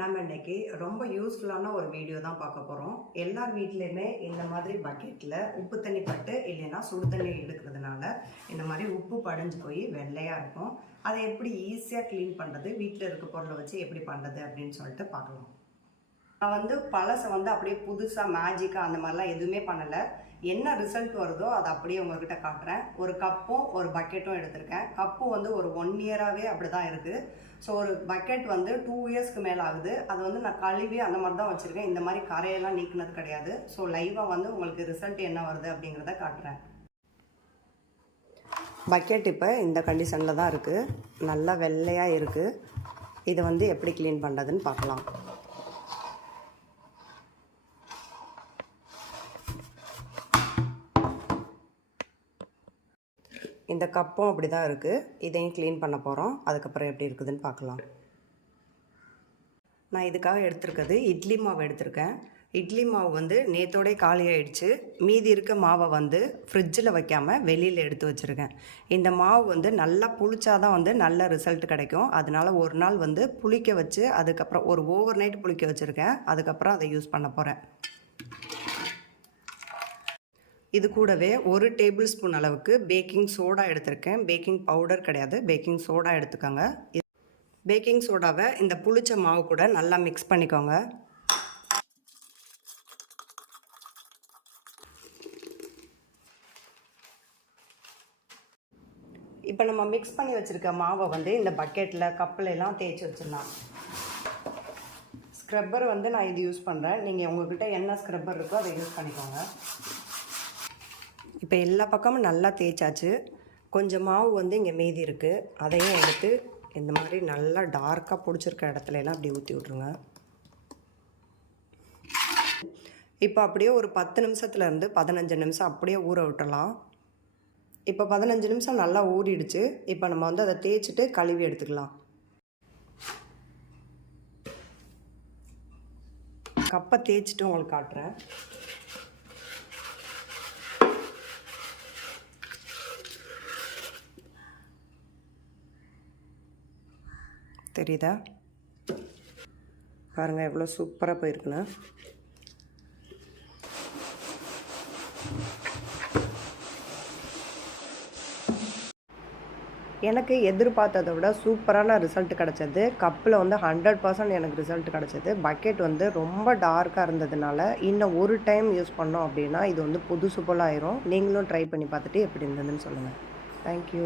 நம்ம இன்னைக்கு ரொம்ப யூஸ்ஃபுல்லான ஒரு வீடியோ தான் பார்க்க போகிறோம் எல்லார் வீட்லேயுமே இந்த மாதிரி பக்கெட்டில் உப்பு தண்ணி பட்டு இல்லைன்னா சுடு தண்ணி எடுக்கிறதுனால இந்த மாதிரி உப்பு படிஞ்சு போய் வெள்ளையாக இருக்கும். அதை எப்படி ஈஸியாக க்ளீன் பண்ணுறது வீட்டில் இருக்க பொருளை வச்சு எப்படி பண்ணுறது அப்படின்னு சொல்லிட்டு பார்க்கலாம். நான் வந்து பழசை வந்து அப்படியே புதுசாக மேஜிக்காக அந்த மாதிரிலாம் எதுவுமே பண்ணலை. என்ன ரிசல்ட் வருதோ அதை அப்படியே உங்ககிட்ட காட்டுறேன். ஒரு கப்பும் ஒரு பக்கெட்டும் எடுத்திருக்கேன். கப்பு வந்து ஒரு ஒன் இயராகவே அப்படி தான் இருக்குது ஸோ ஒரு பக்கெட் வந்து டூ இயர்ஸ்க்கு மேலே ஆகுது. அது வந்து நான் கழுவி அந்த மாதிரி தான் வச்சுருக்கேன். இந்த மாதிரி கரையெல்லாம் நீக்கினது கிடையாது. ஸோ லைவாக வந்து உங்களுக்கு ரிசல்ட் என்ன வருது அப்படிங்கிறத காட்டுறேன். பக்கெட் இப்போ இந்த கண்டிஷனில் தான் இருக்குது நல்லா வெள்ளையாக இருக்குது இதை வந்து எப்படி க்ளீன் பண்ணுறதுன்னு பார்க்கலாம். இந்த கப்பும் அப்படி தான் இருக்குது இதையும் க்ளீன் பண்ண போகிறோம் அதுக்கப்புறம் எப்படி இருக்குதுன்னு பார்க்கலாம். நான் இதுக்காக எடுத்திருக்கிறது இட்லி மாவு எடுத்திருக்கேன். இட்லி மாவு வந்து நேத்தோடய காலி ஆயிடுச்சு. மீதி இருக்க மாவை வந்து ஃப்ரிட்ஜில் வைக்காமல் வெளியில் எடுத்து வச்சுருக்கேன். இந்த மாவு வந்து நல்லா புளிச்சாதான் வந்து நல்ல ரிசல்ட் கிடைக்கும். அதனால ஒரு நாள் வந்து புளிக்க வச்சு அதுக்கப்புறம் ஒரு ஓவர் நைட் புளிக்க வச்சுருக்கேன். அதுக்கப்புறம் அதை யூஸ் பண்ண போகிறேன் இது கூடவே ஒரு டேபிள் ஸ்பூன் அளவுக்கு பேக்கிங் சோடா எடுத்திருக்கேன். பேக்கிங் பவுடர் கிடையாது. பேக்கிங் சோடா எடுத்துக்கோங்க. பேக்கிங் சோடாவை இந்த புளிச்ச மாவு கூட நல்லா மிக்ஸ் பண்ணிக்கோங்க. இப்போ நம்ம மிக்ஸ் பண்ணி வச்சுருக்க மாவை வந்து இந்த பக்கெட்டில் கப்பில் எல்லாம் தேய்ச்சி வச்சிடலாம். ஸ்க்ரப்பர் வந்து நான் இது யூஸ் பண்ணுறேன் நீங்கள் உங்கள்கிட்ட என்ன ஸ்க்ரப்பர் இருக்கோ அதை யூஸ் பண்ணிக்கோங்க. இப்போ எல்லா பக்கமும் நல்லா தேய்ச்சாச்சு. கொஞ்சம் மாவு வந்து இங்கே மீதி இருக்குது அதையும் எடுத்து இந்த மாதிரி நல்லா டார்க்காக பிடிச்சிருக்க இடத்துல எல்லாம் அப்படி ஊற்றி விட்ருங்க இப்போ அப்படியே ஒரு பத்து நிமிஷத்துலேருந்து பதினஞ்சு நிமிஷம் அப்படியே ஊற விட்டுறலாம். இப்போ பதினஞ்சு நிமிஷம் நல்லா ஊறிடுச்சு. இப்போ நம்ம வந்து அதை தேய்ச்சிட்டு கழுவி எடுத்துக்கலாம். கப்பை தேய்ச்சிட்டு உங்களுக்கு காட்டுறேன். தெரியுதா? பாருங்கள் எவ்வளோ சூப்பராக போயிருக்குண்ணா. எனக்கு எதிர்பார்த்ததை விட சூப்பரான ரிசல்ட் கிடச்சது. கப்பில் வந்து ஹண்ட்ரட் பர்சன்ட் எனக்கு ரிசல்ட் கிடச்சிது. பக்கெட் வந்து ரொம்ப டார்க்காக இருந்ததுனால இன்னும் ஒரு டைம் யூஸ் பண்ணோம் அப்படின்னா இது வந்து புதுசு போல் ஆயிரும். நீங்களும் ட்ரை பண்ணி பார்த்துட்டு எப்படி இருந்ததுன்னு சொல்லுங்கள் தேங்க்யூ